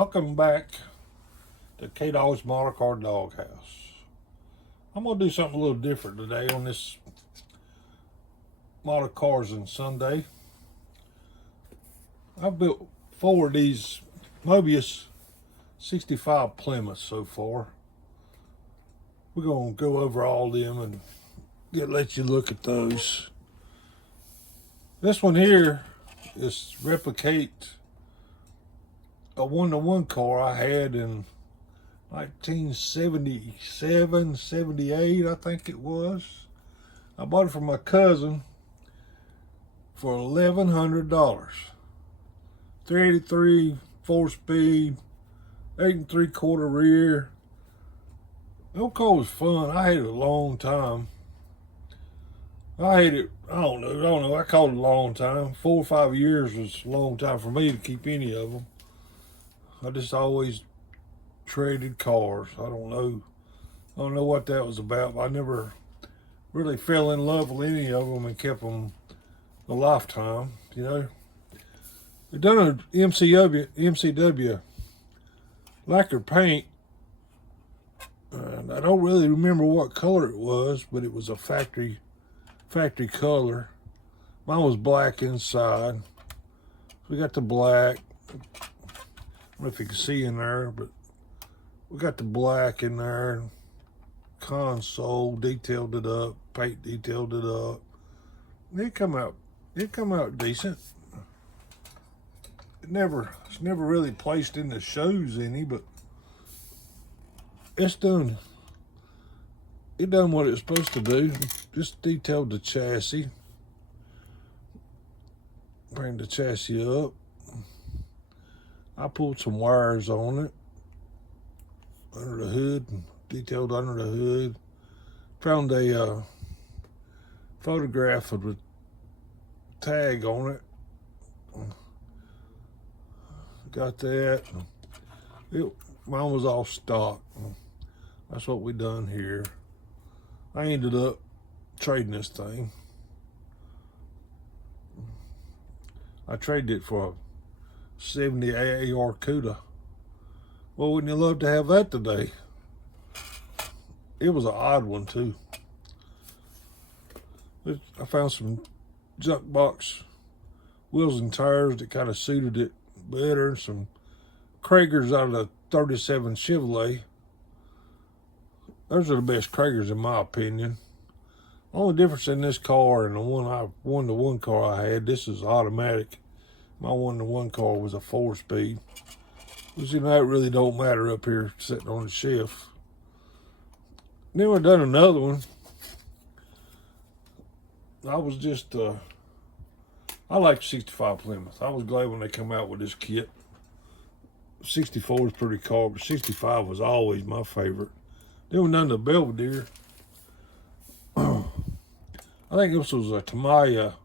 Welcome back to K-Dog's Model Car Doghouse. I'm going to do something a little different today on this Model Cars and Sunday. I've built 4 of these Moebius 65 Plymouth so far. We're going to go over all of them and let you look at those. This one here is replicate a 1-to-1 car I had in 1977, 78, I think it was. I bought it from my cousin for $1,100. 383 4-speed, 8 3/4 rear. That car was fun. I had it a long time. I had it, I don't know. I called it a long time. 4 or 5 years was a long time for me to keep any of them. I just always traded cars. I don't know what that was about, but I never really fell in love with any of them and kept them a lifetime, you know. We've done an MCW lacquer paint. And I don't really remember what color it was, but it was a factory color. Mine was black inside. We got the black. I don't know if you can see in there, but we got the black in there. Console, detailed it up, paint detailed it up. It come out decent. It's never really placed in the shows any, but it done what it's supposed to do. Just detailed the chassis. Bring the chassis up. I pulled some wires on it under the hood, detailed under the hood. Found a photograph of the tag on it. Got that. Mine was all stock. That's what we done here. I ended up trading this thing. I traded it for a 70 AAR CUDA. Well, wouldn't you love to have that today? It was an odd one too. I found some junk box wheels and tires that kind of suited it better. Some Kragers out of the 37 Chevrolet. Those are the best Kragers in my opinion. Only difference in this car and the 1-to-1 car I had, this is automatic. My 1-to-1 car was a 4-speed. Which, you know, that really don't matter up here sitting on the shelf. Then we done another one. I was just, I like 65 Plymouth. I was glad when they come out with this kit. 64 is pretty cool, but 65 was always my favorite. Then we done the Belvedere. I think this was a Tamiya.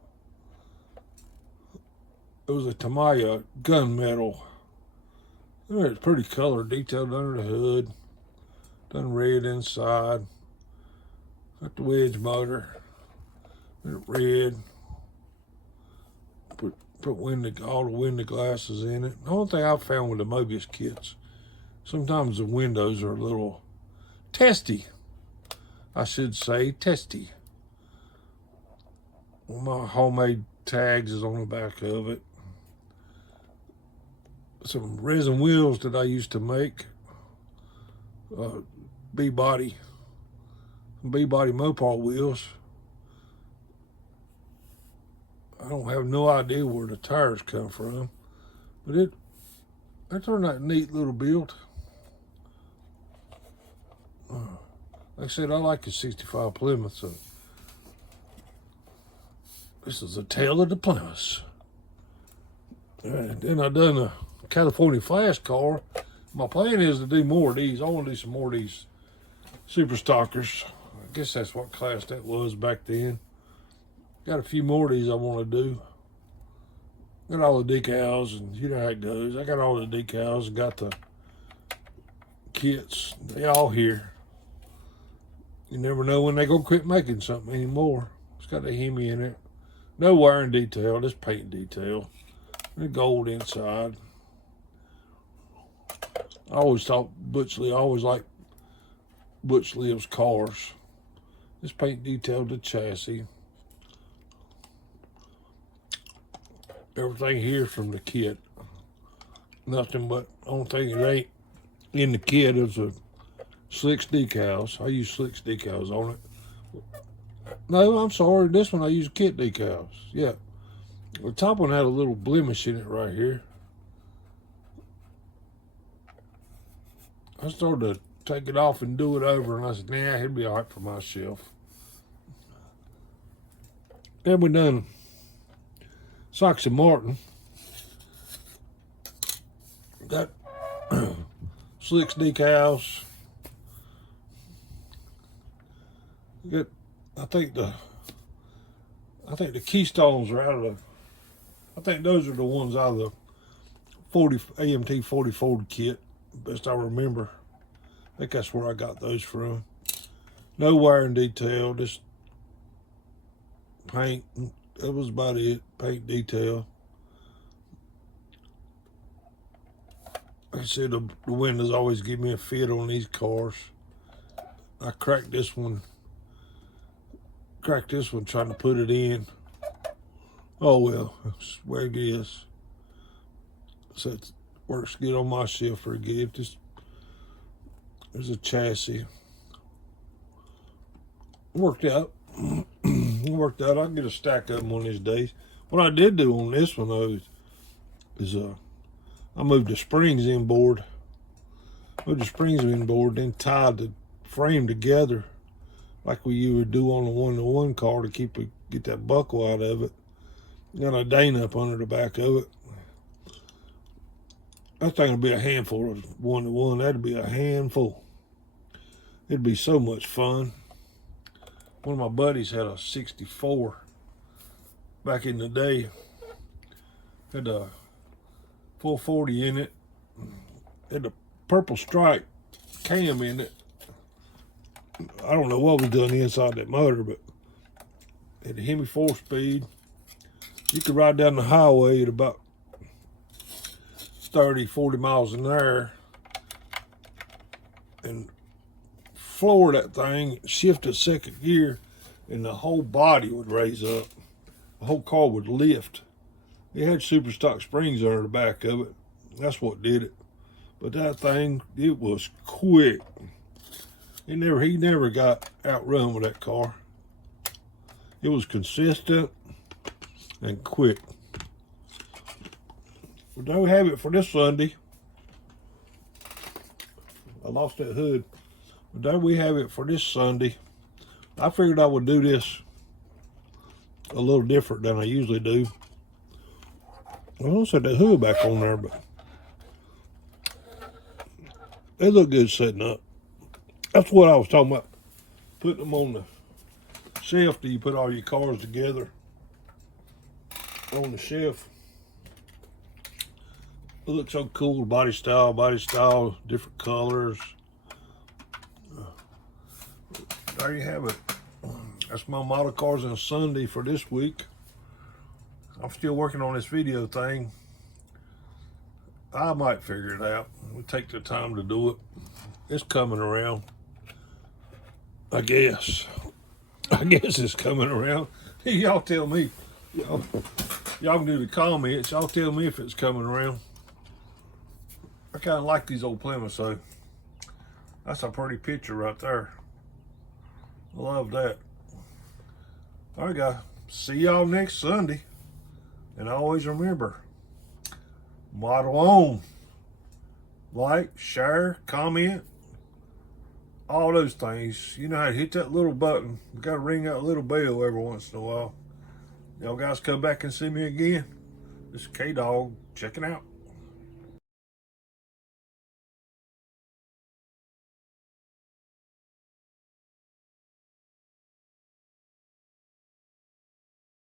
It was a Tamiya gunmetal. It's pretty color, detailed under the hood. Done red inside. Got the wedge motor. Red. Put all the window glasses in it. The only thing I've found with the Moebius kits, sometimes the windows are a little testy. I should say testy. Well, my homemade tags is on the back of it. Some resin wheels that I used to make. B-body Mopar wheels. I don't have no idea where the tires come from, but it turned out a neat little build. Like I said, I like the 65 Plymouth, so this is a tale of the Plymouths. And then I done a California Flash car. My plan is to do more of these. I want to do some more of these super stockers. I guess that's what class that was back then. Got a few more of these I want to do. Got all the decals, and you know how it goes. I got all the decals and got the kits. They all here. You never know when they're going to quit making something anymore. It's got a Hemi in it. No wiring detail, just paint detail. The gold inside. always thought I always liked Butch Live's cars. This paint detailed the chassis. Everything here from the kit. Nothing but, only thing that ain't in the kit is a Slicks decals. I use Slicks decals on it. No, I'm sorry. This one I use kit decals. Yeah. The top one had a little blemish in it right here. I started to take it off and do it over, and I said, nah, it'll be all right for my shelf. Then we done Sox and Martin. Got Slicks decals. Got, I think the keystones are out of the, I think those are the ones out of the AMT 40 Ford kit, best I remember. I think that's where I got those from. No wiring detail, just paint. That was about it, paint detail. Like I said, the windows always give me a fit on these cars. I cracked this one trying to put it in. Oh well, that's the way it is. So it works good on my shelf for good. Just there's a chassis. Worked out. Worked out. I can get a stack of them one of these days. What I did do on this one though is I moved the springs inboard. Then tied the frame together like you would do on the one-to-one car to get that buckle out of it. Got a Dana up under the back of it. That thing would be a handful of one-to-one. That'd be a handful. It'd be so much fun. One of my buddies had a 64 back in the day. Had a 440 in it. Had a purple stripe cam in it. I don't know what was done inside that motor, but it had a Hemi 4-speed. You could ride down the highway at about 30, 40 miles an hour and floor that thing, shift to second gear, and the whole body would raise up. The whole car would lift. It had super stock springs under the back of it. That's what did it. But that thing, it was quick. He never got outrun with that car. It was consistent and quick. We don't have it for this Sunday. I lost that hood. But don't we have it for this Sunday. I figured I would do this a little different than I usually do. I almost had that hood back on there, but they look good setting up. That's what I was talking about. Putting them on the shelf. Do you put all your cars together on the shelf? It looks so cool. Body style, different colors. There you have it. That's my model cars on Sunday for this week. I'm still working on this video thing. I might figure it out. We'll take the time to do it. It's coming around. I guess it's coming around. Y'all tell me. Y'all can do the comments. Y'all tell me if it's coming around. I kind of like these old Plymouths, so that's a pretty picture right there. I love that. All right, guys. See y'all next Sunday. And always remember, model on. Like, share, comment, all those things. You know how to hit that little button. You got to ring that little bell every once in a while. Y'all guys come back and see me again. This is K-Dog checking out.